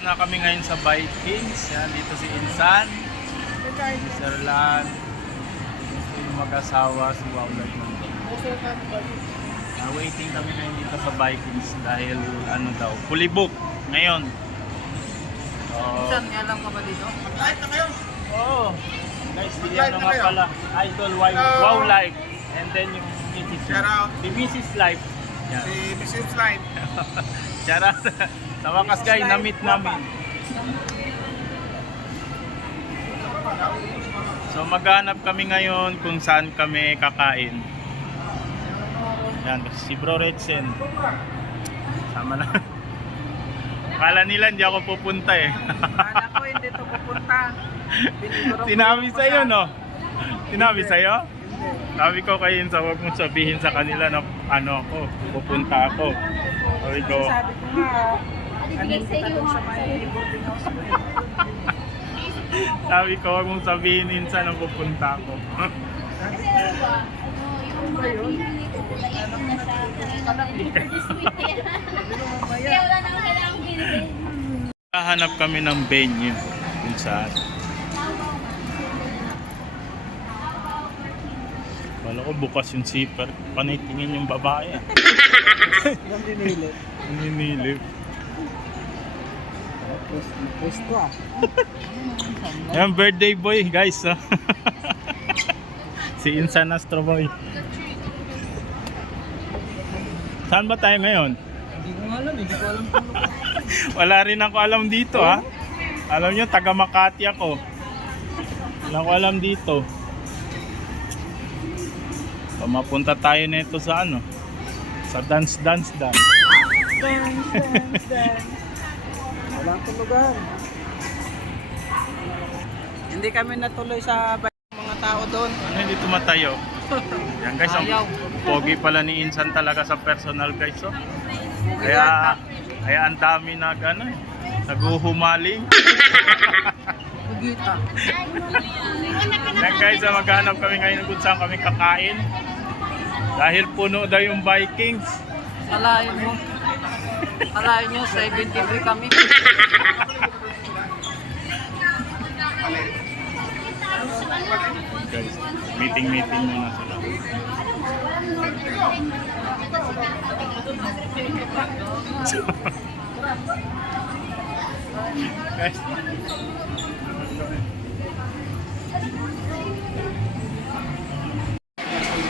na kami ngayon sa Vikings. Yan, dito si Insan, si Sirlan, yung mag-asawa, si Wawlag. Waiting kami ngayon dito sa Vikings dahil ano daw, fully book ngayon. Insan, alam ka ba dito? Mag-live na kayo! Oo. Guys, hindi ano nga pala. Idol Wow Life. And then yung Mrs. Shout out. Si Mrs. Life. Yan. Si Mrs. Live. Shout out. Sa wakas guys, na-meet namin. So maghanap kami ngayon kung saan kami kakain. Yan, si Bro Redsen. Sama na. Akala nila hindi ako pupunta eh. Kala ko hindi to pupunta. Sinabi sa'yo no? Sinabi sa'yo? Sabi ko kayo sa huwag mong sabihin sa kanila na ano ako, pupunta ako. Sabi ko, Sabi ko nga, anong kita doon sa may boarding house mo eh. sabi ko huwag mong sabihin minsan na pupunta ako. Hahanap kami ng venue kung saan. Wala ko bukas yung zipper. Panay tingin yung babae. Yung dinilip. Ninilip. Pwesto ah. Yan, birthday boy guys. Si Insan Astro Boy. Saan ba tayo ngayon? Hindi ko alam, hindi ko alam kung Wala rin ako alam dito ha. Alam nyo, taga Makati ako. Wala ko alam dito. So, mapunta tayo nito sa ano? Sa dance. Dance. Wala akong lugar. Hindi kami natuloy sa mga tao doon. Ano hindi tumatayo? Yan guys, ang Ayaw. pogi pala ni Insan talaga sa personal guys. Oh. Kaya ang dami naghuhumaling. Pugita. Yan guys, maghanap kami ngayon kung saan kami kakain. Dahil puno daw yung Vikings. Alayin mo. Alayin nyo, 73 kami. Guys, meeting muna sila. Guys.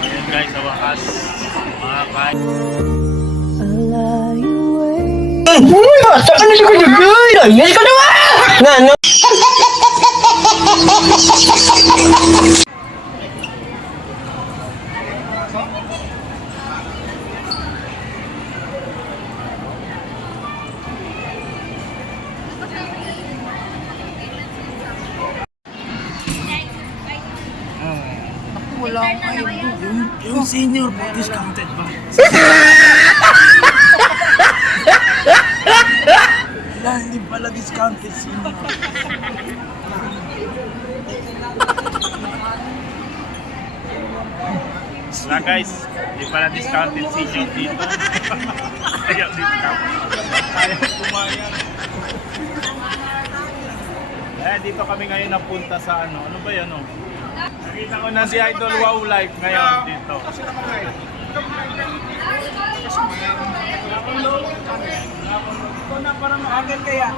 Ayan guys, sa wakas makakain. Saka na ko nagay! Ay, ka naman! Nga, no? Wala akong ID. Yung senior po, discounted ba? Wala, hindi pala discounted senior. Wala guys, hindi pala discounted senior dito. Ayaw discount. Ayaw kumayan. Dito kami ngayon napunta sa ano ba yan oh? Nakita ko na si Idol Wow Life ngayon dito. Kasi nakalive. Ito na parang akin kaya.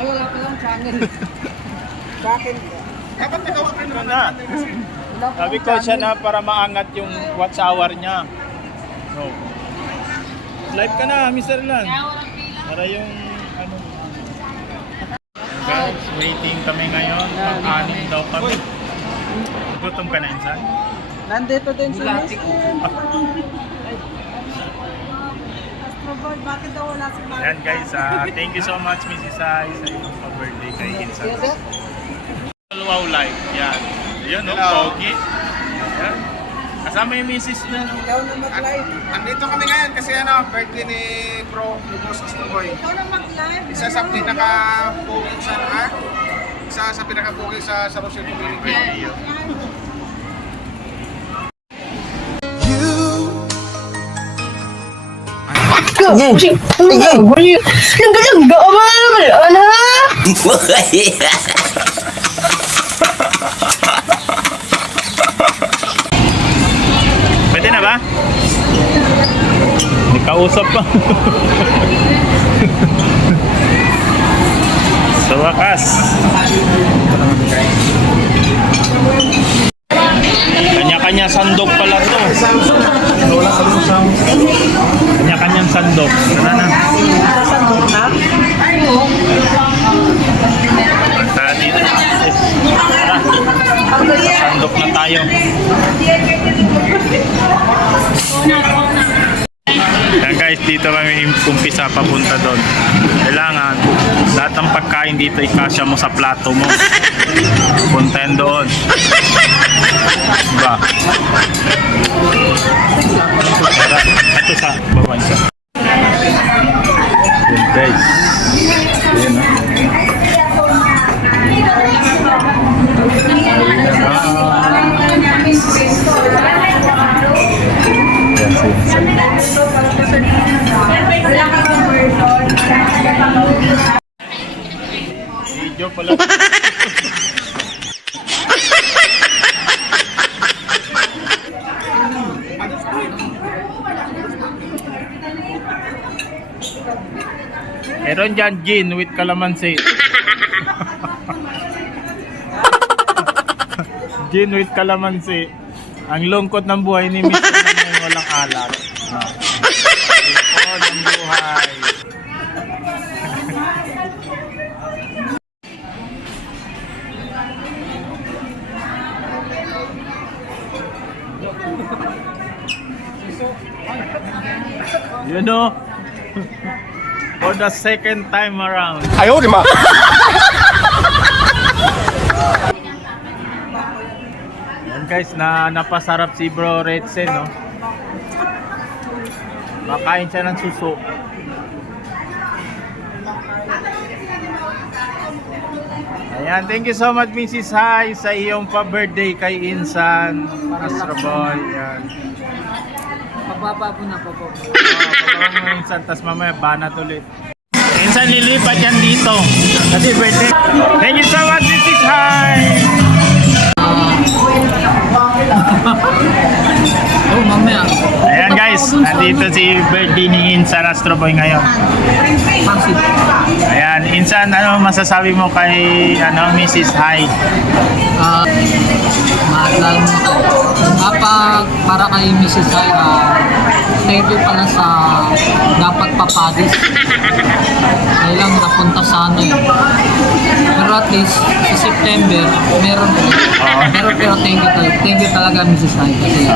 Ay, wala pa lang channel. Sa akin. Dapat nagawa kayo Ito naman na. natin kasi. Wala pa Sabi lang ko siya channel. na para maangat yung watch hour niya. No. Live ka na, Mr. Lan. Para yung ano. Guys, waiting kami ngayon. Mag-anim daw kami. Gutom ka na, Insan? Nandito din si Bulati Miss. ko. Astro Boy, bakit daw wala si Mami? Yan guys, thank you so much Mrs. Sai sa iyong pa-birthday kay Insan. Wow Life, yan. Yun, no? Pogi. Yan. Kasama yung misis niya. No? Ikaw na mag-live. Andito kami ngayon kasi birthday ni Pro Lugos Astroboy. Ikaw na mag-live. Isa sa pinaka-pogi sa Rosel Community. Sige. Nagkalaga ka ba naman, anak? Pwede na ba? May kausap pa. Sa wakas. Kanya-kanya sandok pala to. Kanya-kanyang sandok. Tara na. Tara dito. Tara. Sandok na tayo. Yan guys, dito kami umpisa papunta doon. Kailangan lahat ng pagkain dito ikasya mo sa plato mo. Puntahan doon. Diba? Tara, ito sa baba siya. Yun guys. Yun ha. Video pala. Meron dyan gin with calamansi. Gin with calamansi. Ang lungkot ng buhay ni Mr. Naman walang alat. Lungkot ng buhay. You know, for the second time around. Ayaw, di ma. Yan guys, napasarap si Bro Redsen, no? Makain siya ng suso. Ayan, thank you so much Mrs. Hai sa iyong pa-birthday kay Insan. Astro Boy, yan. Pababa po na, pababa. Pagkawang mo Insan, tas mamaya banat ulit. Insan, lilipat yan dito. Kasi birthday. Thank you so much Mrs. Hai! Oh, mamaya. Ayan guys, nandito si birthday ni Insan Astro Boy ngayon. Pansit. Ayan, Insan, ano masasabi mo kay Mrs. Hai? Maalala mo ito. Kapag para kay Mrs. Hai, thank you pala sa dapat papadis. Kailang napunta sa ano eh. Pero at least, sa September, meron ulit. Pero thank you talaga Mrs. Hai kasi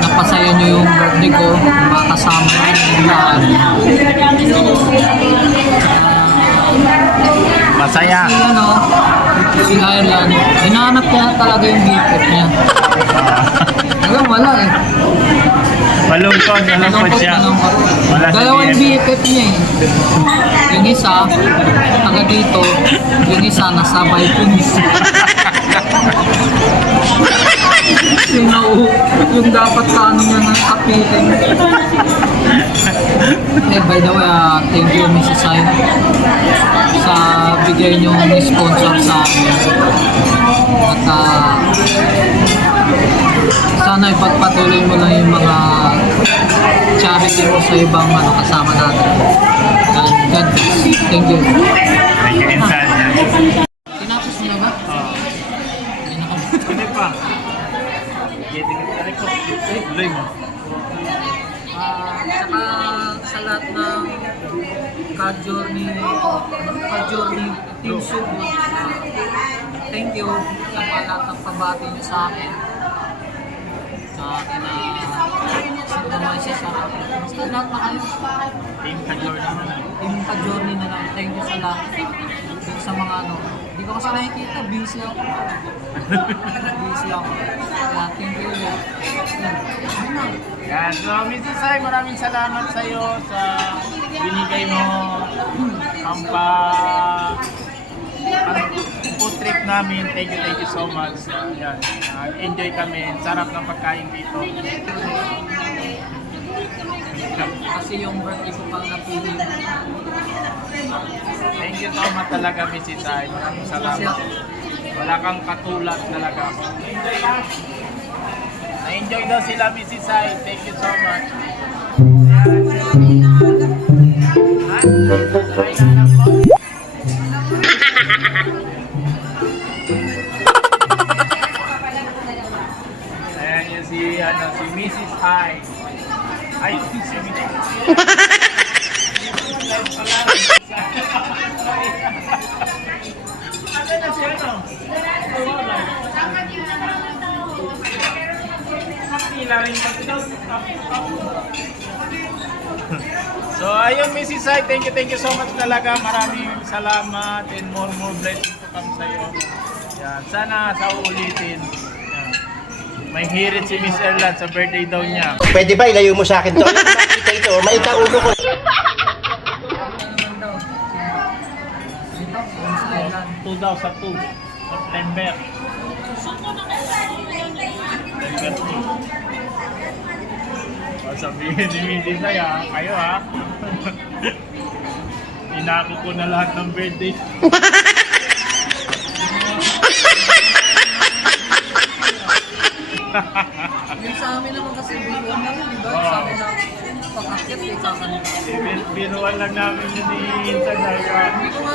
napasaya nyo yung birthday ko, makasama yung lahat. Masaya. Si Ireland, hinahanap niya talaga yung BFF niya. Alam, wala eh. Malungkot siya. Wala sa Dalawang BFF. BFF niya eh. Yung isa, taga dito. Yung isa, nasa Vikings. yung dapat paano niya ng kapitin. By the way, thank you Mrs. Sai sa bigay niyo ng sponsor sa amin. At sana ipagpatuloy mo lang yung mga charity mo sa ibang kasama natin. God bless. Thank you. Thank you, Insan. Tinapos mo na ba? Hindi pa. Tuloy mo. Saka sa lahat ng ka-journey Team Subot, thank you sa mga lahat ng pabati niyo sa akin. Sa akin na sino naman siya sa akin. Basta lahat na kayo. Team Kajor naman. Team ka-journey na lang. Thank you sa lahat. Thank sa mga hindi ko kasi nakikita. Busy ako. Kaya thank you ulit. Yan. So, Mrs. Sai, maraming salamat sa iyo sa binigay mo ang food trip namin. Thank you so much. Yan. Enjoy kami. Sarap ng pagkain dito. Kasi yung birthday ko pang napili. Thank you so much talaga, Mrs. Sai. Maraming salamat. Wala kang katulad talaga. Enjoy ha? Na-enjoy daw sila, Mrs. Sai. Thank you so much. Ha? Ay, anak mo? Ayan yung si Mrs. Sai. Ay, si Mrs. Ano na siya, no? Kapila rin So, ayun, Mrs. Sai, thank you so much talaga. Maraming salamat and more blessings to come sa'yo. Yan, sana sa ulitin. Yan. May hirit si Miss Erland sa birthday daw niya. Pwede ba ilayo mo sa akin to? Makita ito, maita ulo ko. Ano naman daw? 2 daw sa 2. September. September 2. O, sabihin ni Mrs. Sai, ha? Kayo ha? Inako ko na lahat ng birthday. Yung sa amin naman kasi biruan namin, di ba? Oo. Sa amin na pag-akyat, eh, kakanina. Biruan lang namin yun ni Insan. Hindi ko nga,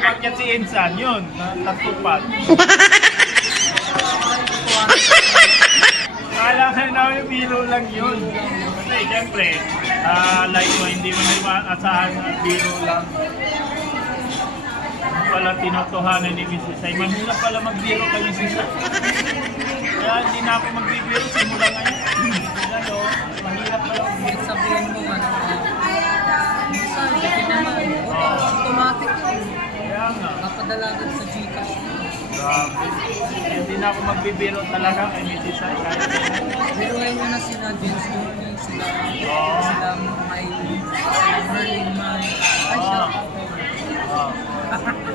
Pakyat si Insan, yun. Natupad. Kala ka namin biro lang yun. Kasi siyempre, like mo, hindi mo na maasahan na biro lang. Yung pala tinutuhanan ni Mrs. Sai. Mahirap pala magbiro kay Mrs. Sai. Kaya hindi na ako magbibiro simula ngayon. Ano, mahirap pala magbiro. sabihin mo man, minsan, hindi naman, automatic yun. Kaya nga. Napadalagan sa Gcash. Grabe. Hindi na ako magbibiro talaga kay Mrs. Sai. Kahit Pero ngayon mo na sila James Journey, sila Miley, sila Merlin Man. Ay, siya.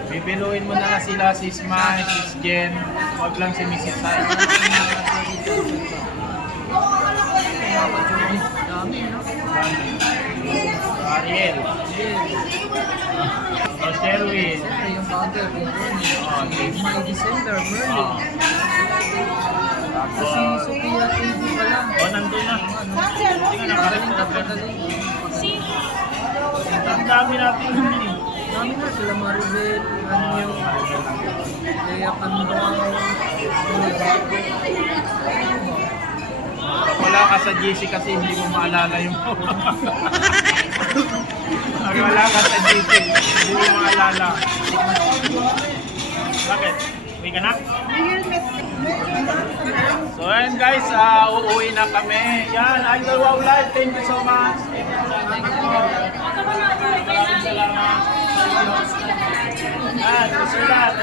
Bibiluin mo na sila si Smile, si Jen. Huwag lang si Mrs. Sai. Papa Journey, dami, no? Ariel. Roselwin. Siyempre, yung founder, yung Journey. My December, Merlin. Kasi Sophia TV pa lang. O, nandun na. Hindi ka nakarating na. Ang dami natin yun eh. Dami na sila Maribel, Anyo, Lea Canduang, Wala ka sa GC kasi hindi mo maalala yung... Pag wala ka sa GC, hindi mo maalala. Bakit? Uwi ka na? So ayan guys, uuwi na kami. Yan, Idol Wow Live, thank you so much. Maraming salamat. Yan, Mr. Lat,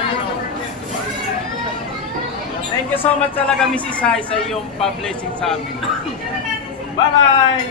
thank you so much talaga, Mrs. Sai, sa iyong pa-blessing sa amin. Bye-bye!